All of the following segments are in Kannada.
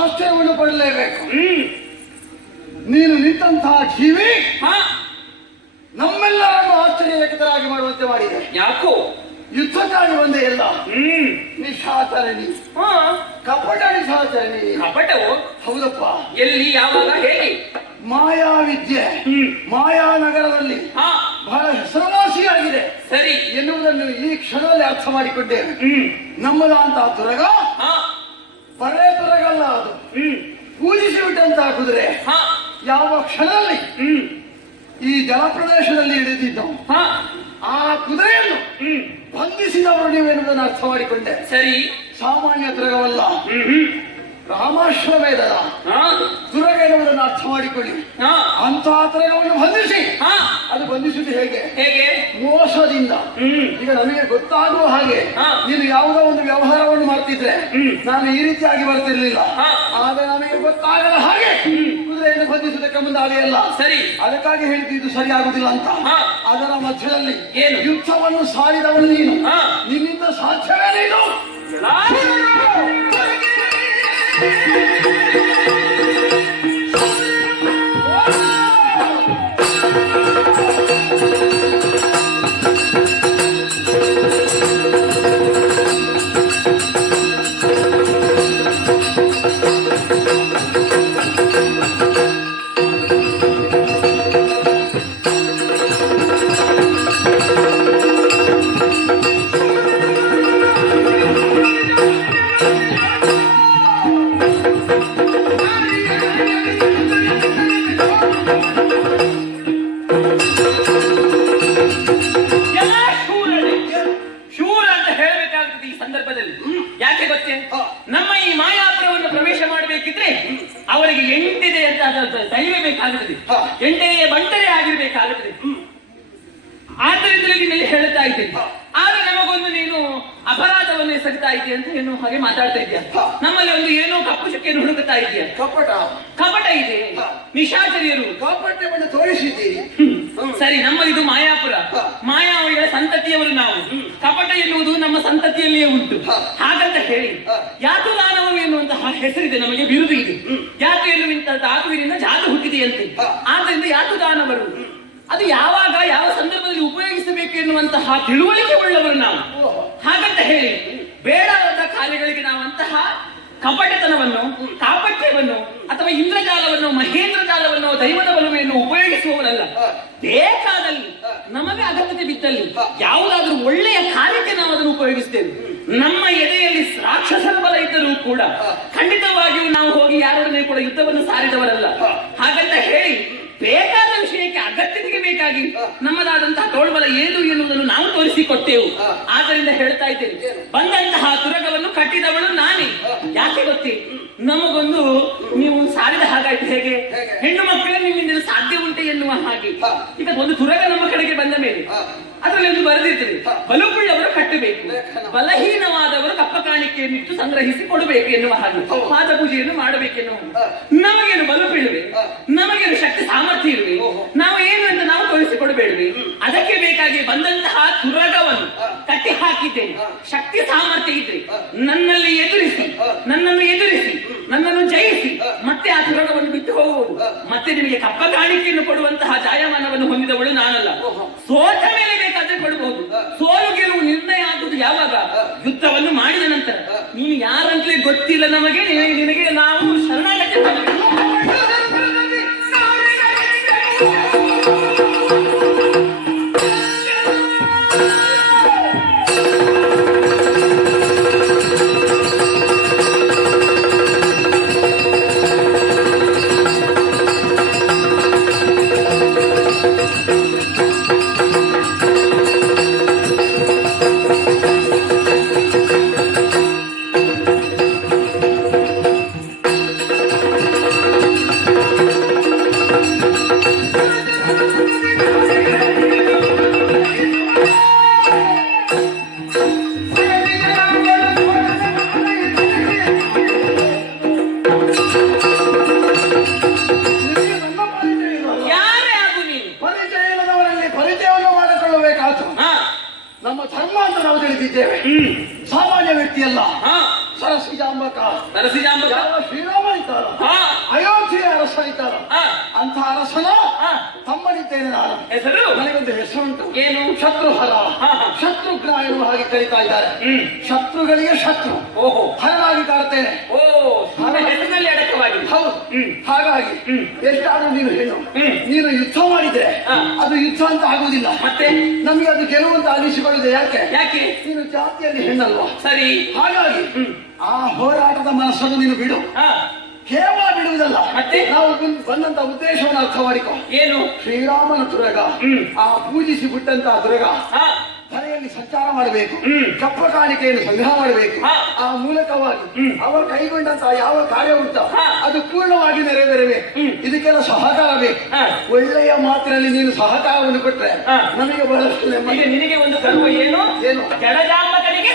ಆಶ್ರಯವನ್ನು ಪಡಲೇಬೇಕು. ನೀನು ನಿಂತಹ ಕಿವಿ ನಮ್ಮೆಲ್ಲರನ್ನು ಆಶ್ಚರ್ಯಚಕಿತರಾಗಿ ಮಾಡುವಂತೆ ಮಾಡಿದೆ. ಯಾಕೋ ಯುದ್ಧಕ್ಕಾಗಿ ಒಂದೇ ಎಲ್ಲ ನಿಶಾಚರಣಿ, ಕಪಟ ನಿಶಾಚರಣಿ. ಕಪಟವು? ಹೌದಪ್ಪ. ಎಲ್ಲಿ, ಯಾವಾಗ, ಹೇಗೆ? ಮಾಯಾವಿದ್ಯೆ ಮಾಯಾನಗರದಲ್ಲಿ ಬಹಳ ಹೆಸರುವಾಸಿಯಾಗಿದೆ ಸರಿ ಎನ್ನುವುದನ್ನು ಈ ಕ್ಷಣದಲ್ಲಿ ಅರ್ಥ ಮಾಡಿಕೊಂಡೇವೆ. ನಮ್ಮದಂತಹ ತುರಗ ಪರೇ ತುರಗಲ್ಲ, ಅದು ಪೂಜಿಸಿ ಬಿಟ್ಟಂತಹ ಕುದುರೆ. ಯಾವ ಕ್ಷಣದಲ್ಲಿ ಈ ಜಲಪ್ರದೇಶದಲ್ಲಿ ಇಳಿದಿದ್ದವು ಆ ಕುದುರೆಯನ್ನು ಬಂಧಿಸಿದವರು ನೀವೆನ್ನುವುದನ್ನು ಅರ್ಥ ಮಾಡಿಕೊಂಡೆ. ಸರಿ, ಸಾಮಾನ್ಯ ತುರಗವಲ್ಲ, ರಾಮಾಶ್ವಮೇಧದ ತುರಗ ಎನ್ನುವುದನ್ನು ಅರ್ಥ ಮಾಡಿಕೊಳ್ಳಿ. ಅಂತಹ ತುರಗವನ್ನು ಬಂಧಿಸಿ ಅದು ಬಂಧಿಸುವುದು ಹೇಗೆ? ಮೋಸದಿಂದ. ಈಗ ನಮಗೆ ಗೊತ್ತಾಗುವ ಹಾಗೆ ನೀನು ಯಾವುದೋ ಒಂದು ವ್ಯವಹಾರವನ್ನು ಮಾಡ್ತಿದ್ರೆ ನಾನು ಈ ರೀತಿಯಾಗಿ ಬರ್ತಿರ್ಲಿಲ್ಲ. ಆದ್ರೆ ನಮಗೆ ಗೊತ್ತಾಗದ ಹಾಗೆ ಕುದುರೆಯನ್ನು ಬಂಧಿಸುವುದಕ್ಕೆ ಮುಂದಾಗಲ್ಲ. ಸರಿ, ಅದಕ್ಕಾಗಿ ಹೇಳ್ತಿದ್ದು ಸರಿ ಆಗುದಿಲ್ಲ ಅಂತ. ಅದರ ಮಧ್ಯದಲ್ಲಿ ಯುದ್ಧವನ್ನು ಸಾರಿದವನು ನೀನು, ನಿನ್ನಿಂದ ಸಾಧ್ಯವೇ ನೀನು. ನಮ್ಮ ಈ ಮಾಯಾಪುರವನ್ನು ಪ್ರವೇಶ ಮಾಡಬೇಕಿದ್ರೆ ಅವರಿಗೆ ಎಂಟಿದೆ ಅಂತ ದೈವ ಬೇಕಾಗುತ್ತದೆ, ಎಂಟನೆಯ ಬಂಟನೆ ಆಗಿರ್ಬೇಕಾಗುತ್ತದೆ. ಆದ್ದರಿಂದಲೇ ನಿನ್ನಲ್ಲಿ ಹೇಳುತ್ತಾ ಇದ್ದೇನೆ. ಆದ್ರೆ ನಮಗೊಂದು ನೀನು ಅಪರಾಧವನ್ನು ಎಸಗ್ತಾ ಇದೆಯಾ ಅಂತ ಏನು ಹಾಗೆ ಮಾತಾಡ್ತಾ ಇದೆಯಾ? ನಮ್ಮಲ್ಲಿ ಒಂದು ಏನೋ ಕಪ್ಪು ಶಕ್ತಿಯನ್ನು ಹುಡುಕುತ್ತಾ ಇದೆಯಾ? ಕಪಟ ಇದೆ, ನಿಶಾಚರಿಯರು ಕಪಟವನ್ನು ತೋರಿಸಿದ್ದೀರಿ. ಸರಿ, ನಮ್ಮ ಇದು ಮಾಯಾಪುರ, ಮಾಯಾವಳಿಗಳ ಸಂತತಿಯವರು ನಾವು. ಕಪಟ ಎನ್ನುವುದು ನಮ್ಮ ಸಂತತಿಯಲ್ಲಿಯೇ ಉಂಟು. ಹಾಗಂತ ಹೇಳಿ ಯಾತುದಾನವರು ಎನ್ನುವಂತಹ ಹೆಸರಿದೆ, ನಮಗೆ ಬಿರುದು ಇದೆ. ಯಾತು ಎನ್ನುವಂತಹ ಧಾತುವಿನಿಂದ ಜಾತು ಹುಟ್ಟಿದೆಯಂತೆ. ಆದ್ದರಿಂದ ಯಾತುದಾನವರು ಅದು ಯಾವಾಗ ಯಾವ ಸಂದರ್ಭದಲ್ಲಿ ಉಪಯೋಗಿಸಬೇಕು ಎನ್ನುವಂತಹ ತಿಳುವಳಿಕೆ ಉಳ್ಳವರು ನಾವು. ಹಾಗಂತ ಹೇಳಿ ಬೇಡವಾದ ಕಾರ್ಯಗಳಿಗೆ ನಾವಂತಹ ಕಪಟತನವನ್ನು, ಕಾಪಟ್ಯವನ್ನು ಅಥವಾ ಇಂದ್ರಜಾಲವನ್ನು, ಮಹೇಂದ್ರ ಜಾಲವನ್ನು, ದೈವದ ಬಲವನ್ನು ಉಪಯೋಗಿಸುವವರಲ್ಲ. ಬೇಕಾದಲ್ಲಿ ನಮಗೆ ಅಗತ್ಯತೆ ಬಿದ್ದಲ್ಲಿ ಯಾವುದಾದ್ರೂ ಒಳ್ಳೆಯ ಕಾರ್ಯಕ್ಕೆ ನಾವು ಅದನ್ನು ಉಪಯೋಗಿಸ್ತೇವೆ. ನಮ್ಮ ಎದೆಯಲ್ಲಿ ರಾಕ್ಷಸರ ಬಲ ಇದ್ದರೂ ಕೂಡ ಖಂಡಿತವಾಗಿಯೂ ನಾವು ಹೋಗಿ ಯಾರೊಡನೆ ಕೂಡ ಯುದ್ಧವನ್ನು ಸಾರಿದವರಲ್ಲ. ಹಾಗಂತ ಹೇಳಿ ಬೇಕಾದ ವಿಷಯಕ್ಕೆ ಅಗತ್ಯತೆಗೆ ಬೇಕಾಗಿ ನಮ್ಮದಾದಂತಹ ತೋಳ್ಬಲ ಏನು ಎನ್ನುವುದನ್ನು ನಾವು ತೋರಿಸಿಕೊಟ್ಟೆವು. ಆದ್ದರಿಂದ ಹೇಳ್ತಾ ಇದ್ದೇನೆ, ಬಂದಂತಹ ತುರಗವನ್ನು ಕಟ್ಟಿದವಳು ನಾನೇ. ಯಾಕೆ ಗೊತ್ತೇ? ನಮಗೊಂದು ನೀವು ಸಾರಿದ ಹಾಗಾಯ್ತು. ಹೇಗೆ? ಹೆಣ್ಣು ಮಕ್ಕಳೇ ನಿಮ್ಮಿಂದ ಸಾಧ್ಯ ಉಂಟೆ ಎನ್ನುವ ಹಾಗೆ. ಈಗ ಒಂದು ತುರಗ ನಮ್ಮ ಕಡೆಗೆ ಬಂದ ಮೇಲೆ ಅದರಲ್ಲಿ ಒಂದು ಬರೆದಿರ್ತದೆ, ಬಲುವುಳ್ಳವರು ಕಟ್ಟಬೇಕು, ಬಲಹೀನವಾದವರು ಕಪ್ಪ ಕಾಣಿಕೆಯನ್ನಿಟ್ಟು ಸಂಗ್ರಹಿಸಿ ಕೊಡಬೇಕು ಎನ್ನುವ ಹಾಗೆ. ಪಾದ ಪೂಜೆಯನ್ನು ಮಾಡಬೇಕೆನ್ನುವ. ನಮಗೇನು ಬಲುಪಿಳುವೆ, ನಮಗೇನು ಶಕ್ತಿ ಸಾಮರ್ಥ್ಯ ಇರುವೆ, ನಾವು ಏನು ಅಂತ ನಾವು ತೋರಿಸಿಕೊಡಬೇಡುವೆ. ಅದಕ್ಕೆ ಬೇಕಾಗಿ ಬಂದಂತಹ ತುರಗವನ್ನು ಕಟ್ಟಿ ಹಾಕಿದ್ದೇನೆ. ಶಕ್ತಿ ಸಾಮರ್ಥ್ಯ ಇದ್ರೆ ನನ್ನಲ್ಲಿ ಎದುರಿಸಿ, ನನ್ನನ್ನು ಜಯಿಸಿ ಮತ್ತೆ ಆ ತುರಗವನ್ನು ಬಿಟ್ಟು ಹೋಗುವುದು. ಮತ್ತೆ ನಿಮಗೆ ಕಪ್ಪ ಕಾಣಿಕೆಯನ್ನು ಕೊಡುವಂತಹ ಜಾಯಮಾನವನ್ನು ಹೊಂದಿದವಳು ನಾನಲ್ಲ. ಸೋತ ಮೇಲೆ ಬೇಕಾದ್ರೆ ಕೊಡಬಹುದು. ಸೋಲು ಗೆಲುವು ನಿರ್ಣಯ ಆಗುವುದು ಯಾವಾಗ? ಯುದ್ಧವನ್ನು ಮಾಡಿದ ನಂತರ. ನೀನು ಯಾರಂತಲೇ ಗೊತ್ತಿಲ್ಲ ನಮಗೆ, ನಿನಗೆ ನಾವು ಶರಣಾಗತಿ ಮಾಡಬೇಕು. ನಮ್ಮ ಧರ್ಮ ಅಂತ ನಾವು ತಿಳಿದಿದ್ದೇವೆ. ಸಾಮಾನ್ಯ ವ್ಯಕ್ತಿಯಲ್ಲ, ಸರಸಿಜಾಂಬಕ ಸರಸಿಜಾಂಬಕ ಯಾವ ಶ್ರೀರಾಮ ಇದ್ದಾರ ಅಯೋಧ್ಯೆಯ ಅರಸ ಇದ್ದಾರ ಅಂತ ಅರಸನ ತಮ್ಮನಿದ್ದೇನೆ ನಾನು. ಹೆಸರು ನನಗೊಂದು ಹೆಸರುಂಟು. ಏನು? ಶತ್ರುಹರ. ಶತ್ರುಘ್ನ ಎನ್ನುವ ಹಾಗೆ ಕರೀತಾ ಇದ್ದಾರೆ. ಶತ್ರುಗಳಿಗೆ ಶತ್ರು. ಓಹೋ, ಹರನಾಗಿ ಕಾಡ್ತೇನೆ. ಓ, ಹೆಸರಿನಲ್ಲಿ ಅಡಕವಾಗಿ. ಹೌದು. ಹಾಗಾಗಿ ಎಷ್ಟಾದ್ರೂ ನೀನು ಹೆಣ್ಣು, ನೀನು ಯುದ್ಧ ಮಾಡಿದ್ರೆ ಅದು ಯುದ್ಧ ಅಂತ ಆಗುವುದಿಲ್ಲ. ಮತ್ತೆ ನಮಗೆ ಅದು ಗೆಲುವಂತ ಅನಿಸಿಕೊಳ್ಳುತ್ತೆ. ಯಾಕೆ? ಯಾಕೆ? ನೀನು ಜಾತಿಯಲ್ಲಿ ಹೆಣ್ಣಲ್ವಾ? ಸರಿ. ಹಾಗಾಗಿ ಆ ಹೋರಾಟದ ಮನಸ್ಸನ್ನು ನೀನು ಬಿಡು. ಕೇವಲ ಬಿಡುವುದಲ್ಲ, ಮತ್ತೆ ನಾವು ಬಂದಂತ ಉದ್ದೇಶವನ್ನು ಅರ್ಥ ಮಾಡಿಕೊ. ಏನು? ಶ್ರೀರಾಮನ ತುರಗ, ಆ ಪೂಜಿಸಿ ಬಿಟ್ಟಂತ ತುರಗ ಧರೆಯಲ್ಲಿ ಸಂಚಾರ ಮಾಡಬೇಕು. ಕಪ್ಪ ಕಾಣಿಕೆಯನ್ನು ಸಂಗ್ರಹ ಮಾಡಬೇಕು. ಆ ಮೂಲಕವಾಗಿ ಅವರು ಕೈಗೊಂಡಂತಹ ಯಾವ ಕಾರ್ಯ ಉಂಟ ಅದು ಪೂರ್ಣವಾಗಿ ನೆರವೇರಬೇಕು. ಇದಕ್ಕೆಲ್ಲ ಸಹಕಾರ ಬೇಕು. ಒಳ್ಳೆಯ ಮಾತಿನಲ್ಲಿ ನೀನು ಸಹಕಾರವನ್ನು ಕೊಟ್ರೆ ನಮಗೆ ಬಹಳಷ್ಟು ನೆಮ್ಮದಿ. ನಿನಗೆ ಒಂದು ಕರ್ಮ ಏನು? ಏನು? ಕೆಳಜಾಂಬಕನಿಗೆ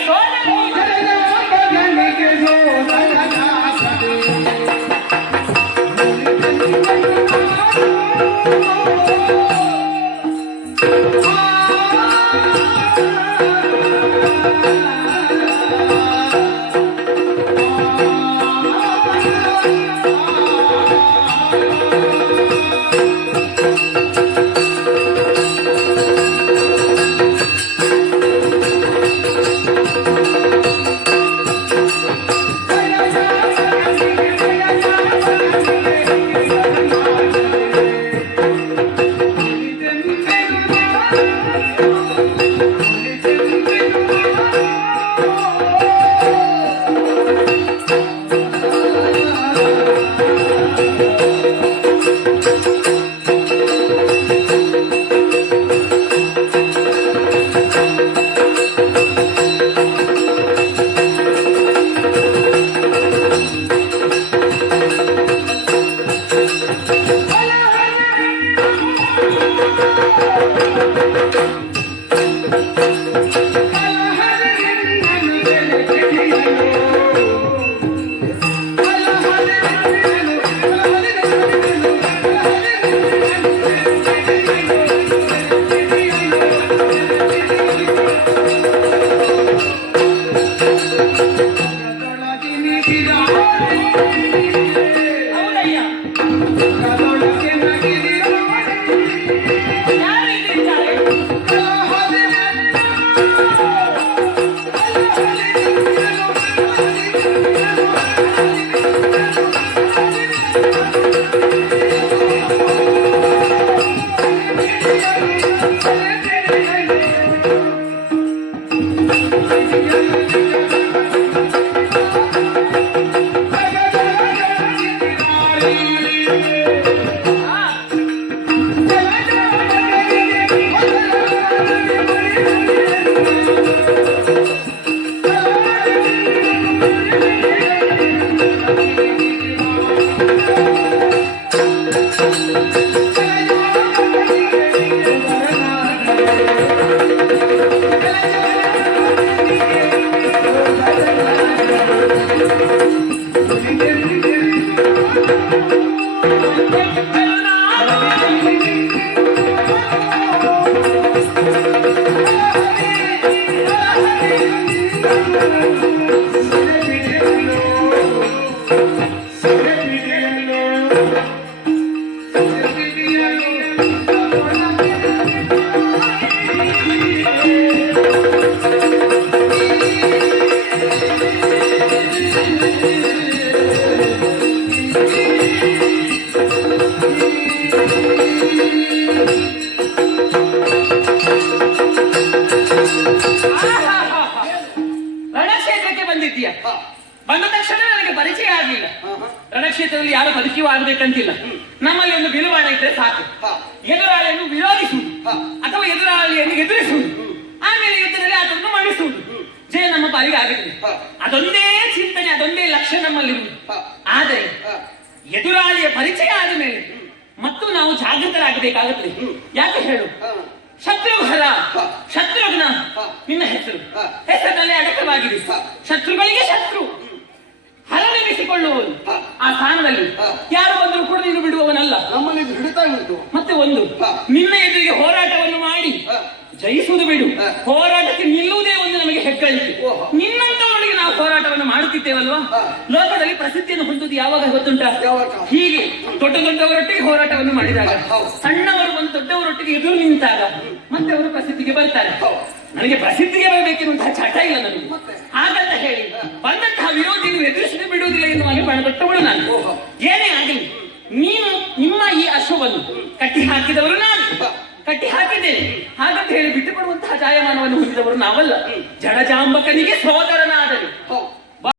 ಬಂದ ತಕ್ಷಣ ನನಗೆ ಪರಿಚಯ ಆಗಲಿಲ್ಲ. ರಣಕ್ಷೇತ್ರದಲ್ಲಿ ಯಾರು ಪರಿಚಯ ಆಗಬೇಕಂತಿಲ್ಲ. ನಮ್ಮಲ್ಲಿ ಒಂದು ಬಿರುಗಾಳ ಇದ್ರೆ ಸಾಕು. ಎದುರಾಳಿಯನ್ನು ವಿರೋಧಿಸುವುದು ಅಥವಾ ಎದುರಾಳಿಯನ್ನು ಎದುರಿಸುವುದು, ಆಮೇಲೆ ಯುದ್ಧದಲ್ಲಿ ಅದನ್ನು ಮಣಿಸುವುದು, ಜಯ ನಮ್ಮ ಪಾಲಿಗೆ ಆಗುತ್ತದೆ. ಅದೊಂದೇ ಚಿಂತನೆ, ಅದೊಂದೇ ಲಕ್ಷ್ಯ ನಮ್ಮಲ್ಲಿರುವುದು. ಆದರೆ ಎದುರಾಳಿಯ ಪರಿಚಯ ಆದ ಮೇಲೆ ಮತ್ತು ನಾವು ಜಾಗೃತರಾಗಬೇಕಾಗುತ್ತದೆ. ಯಾಕೆ ಹೇಳು? ಶತ್ರುಘ್ನ, ಶತ್ರುಘ್ನ ನಿನ್ನ ಹೆಸರಿನಲ್ಲಿ ಅಡಕವಾಗಿದೆ. ಶತ್ರುಗಳಿಗೆ ಶತ್ರು, ಹರನೆನಿಸಿಕೊಳ್ಳುವವನು. ಆ ಸ್ಥಾನದಲ್ಲಿ ಯಾರು ಬಂದರೂ ಕೂಡ ನೀನು ಬಿಡುವವನಲ್ಲ. ನಮ್ಮಲ್ಲಿ ಹಿಡಿತಾ ಉಂಟು. ಮತ್ತೆ ಒಂದು, ನಿನ್ನ ಎದುರಿಗೆ ಹೋರಾಟವನ್ನು ಮಾಡಿ ಜಯಿಸುವುದು ಬಿಡು, ಹೋರಾಟಕ್ಕೆ ನಿಲ್ಲುವುದೇ ಒಂದು ನಮಗೆ ಹೆಗ್ಗಳಿಕೆ. ನಿನ್ನಂತವರಿಗೆ ನಾವು ಹೋರಾಟವನ್ನು ಮಾಡುತ್ತಿದ್ದೇವಲ್ವಾ ಹಾ. ಲೋಕದಲ್ಲಿ ಪ್ರಸಿದ್ಧಿಯನ್ನು ಹೊಂದುವುದು ಯಾವಾಗ ಗೊತ್ತುಂಟ? ಯಾವಾಗ? ಹೀಗೆ ದೊಡ್ಡ ದೊಡ್ಡವರೊಟ್ಟಿಗೆ ಹೋರಾಟವನ್ನು ಮಾಡಿದಾಗ, ಹೌದು. ಸಣ್ಣವರು ಬಂದು ದೊಡ್ಡವರೊಟ್ಟಿಗೆ ಎದುರು ನಿಂತಾಗ ಮತ್ತೆ ಅವರು ಪ್ರಸಿದ್ಧಿಗೆ ಬರ್ತಾರೆ. ಹೌದು. ನನಗೆ ಪ್ರಸಿದ್ಧಿಗೆ ಬರಬೇಕೆನ್ನುವಂತಹ ಚಟ ಇಲ್ಲ ನನಗೆ. ಮತ್ತೆ? ಹಾಗಂತ ಹೇಳಿ ಬಂದಂತಹ ವಿರೋಧಿಯನ್ನು ಎದುರಿಸದೆ ಬಿಡುವುದಿಲ್ಲ ಎನ್ನುವ ಹಾಗೆ ಬಾಣದೊಟ್ಟವಳು ನಾನು. ಓಹೋ. ಏನೇ ಆಗಲಿ ನೀನು ನಿಮ್ಮ ಈ ಅಶ್ವವನ್ನು ಕಟ್ಟಿ ಹಾಕಿದವರು ನಾನು, ಕಟ್ಟಿ ಹಾಕಿದ್ದೇನೆ ಹಾಗಂತ ಹೇಳಿ ಬಿಟ್ಟು ಕೊಡುವಂತಹ ಜಾಯಮಾನವನ್ನು ಹೊಂದಿದವರು ನಾವಲ್ಲ. ಜಡಜಾಂಬಕನಿಗೆ ಸೋದರನಾದನು